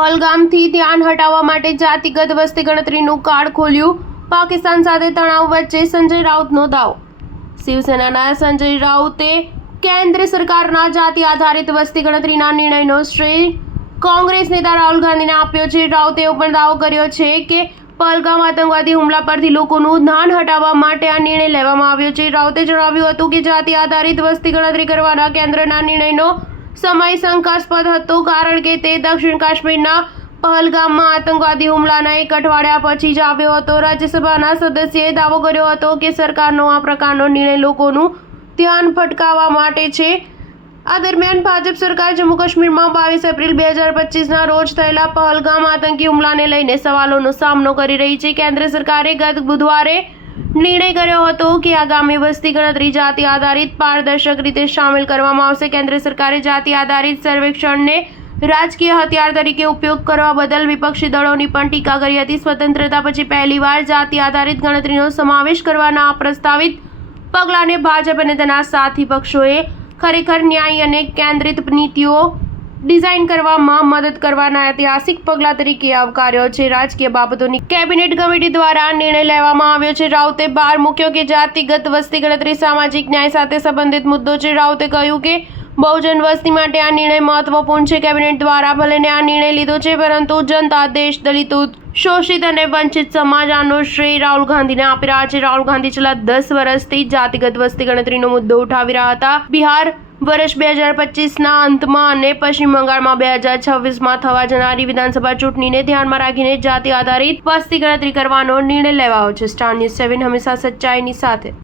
પહલગામથી ધ્યાન હટાવવા માટે જાતિગત વસ્તી ગણતરીનું કાર્ડ ખોલ્યું, પાકિસ્તાન સાથે તણાવ વચ્ચે સંજય રાઉતનો દાવો। શિવસેનાના સંજય રાઉતે કેન્દ્ર સરકારના જાતિ આધારિત વસ્તી ગણતરીના નિર્ણયનો શ્રેય કોંગ્રેસ નેતા રાહુલ ગાંધીને આપ્યો છે। રાઉતે એવો પણ દાવો કર્યો છે કે પહલગામ આતંકવાદી હુમલા પરથી લોકોનું ધ્યાન હટાવવા માટે આ નિર્ણય લેવામાં આવ્યો છે। રાઉતે જણાવ્યું હતું કે જાતિ આધારિત વસ્તી ગણતરી કરવાના કેન્દ્રના નિર્ણયનો સમય શંકાસ્પદ હતો, કારણ કે તે દક્ષિણ કાશ્મીરના પહલગામમાં આતંકવાદી હુમલાના એક અઠવાડિયા પછી જ આવ્યો હતો। રાજ્યસભાના સદસ્યએ દાવો કર્યો હતો કે સરકારનો આ પ્રકારનો નિર્ણય લોકોનું ધ્યાન ભટકાવવા માટે છે। આ દરમિયાન ભાજપ સરકાર જમ્મુ કાશ્મીરમાં 22 એપ્રિલ 2025ના રોજ થયેલા પહલગામ આતંકી હુમલાને લઈને સવાલોનો સામનો કરી રહી છે। કેન્દ્ર સરકારે ગત બુધવારે નિર્ણય કર્યો હતો કે આગામી વસ્તી ગણતરી જાતિ આધારિત પારદર્શક રીતે સામેલ કરવામાં આવશે। કેન્દ્ર સરકારે જાતિ આધારિત સર્વેક્ષણને રાજકીય હથિયાર તરીકે ઉપયોગ કરવા બદલ વિપક્ષી દળોની પણ ટીકા કરી હતી। સ્વતંત્રતા પછી પહેલીવાર જાતિ આધારિત ગણતરીનો સમાવેશ કરવાના આ પ્રસ્તાવિત પગલાંને ભાજપ અને તેના સાથી પક્ષોએ ખરેખર ન્યાયી અને કેન્દ્રિત નીતિઓ ડિઝાઇન કરવામાં મદદ કરવાના ઐતિહાસિક પગલાં તરીકે આવકાર્યો છે। રાજકીય બાબતોની કેબિનેટ કમિટી દ્વારા આ નિર્ણય લેવામાં આવ્યો છે। રાઉતે ભાર મૂક્યો કે જાતિગત વસ્તી ગણતરી સામાજિક ન્યાય સાથે સંબંધિત મુદ્દો છે। રાઉતે કહ્યું કે બહુજન વસ્તી માટે આ નિર્ણય મહત્વપૂર્ણ છે। કેબિનેટ દ્વારા ભલેને આ નિર્ણય લીધો છે, પરંતુ જનતા, દેશ, દલિતો, શોષિત અને વંચિત સમાજ આનો શ્રેય રાહુલ ગાંધીને આપી રહ્યા છે। રાહુલ ગાંધી છેલ્લા 10 વર્ષથી જાતિગત વસ્તી ગણતરીનો મુદ્દો ઉઠાવી રહ્યા હતા। બિહાર વર્ષ 2025ના અંતમાં અને પશ્ચિમ બંગાળમાં 2026માં થવા જનારી વિધાનસભા ચૂંટણીને ધ્યાનમાં રાખીને જાતિ આધારિત વસ્તી ગણતરી કરવાનો નિર્ણય લેવાયો છે। સ્ટાર ન્યૂઝ 7 હંમેશા સચ્ચાઈની સાથે।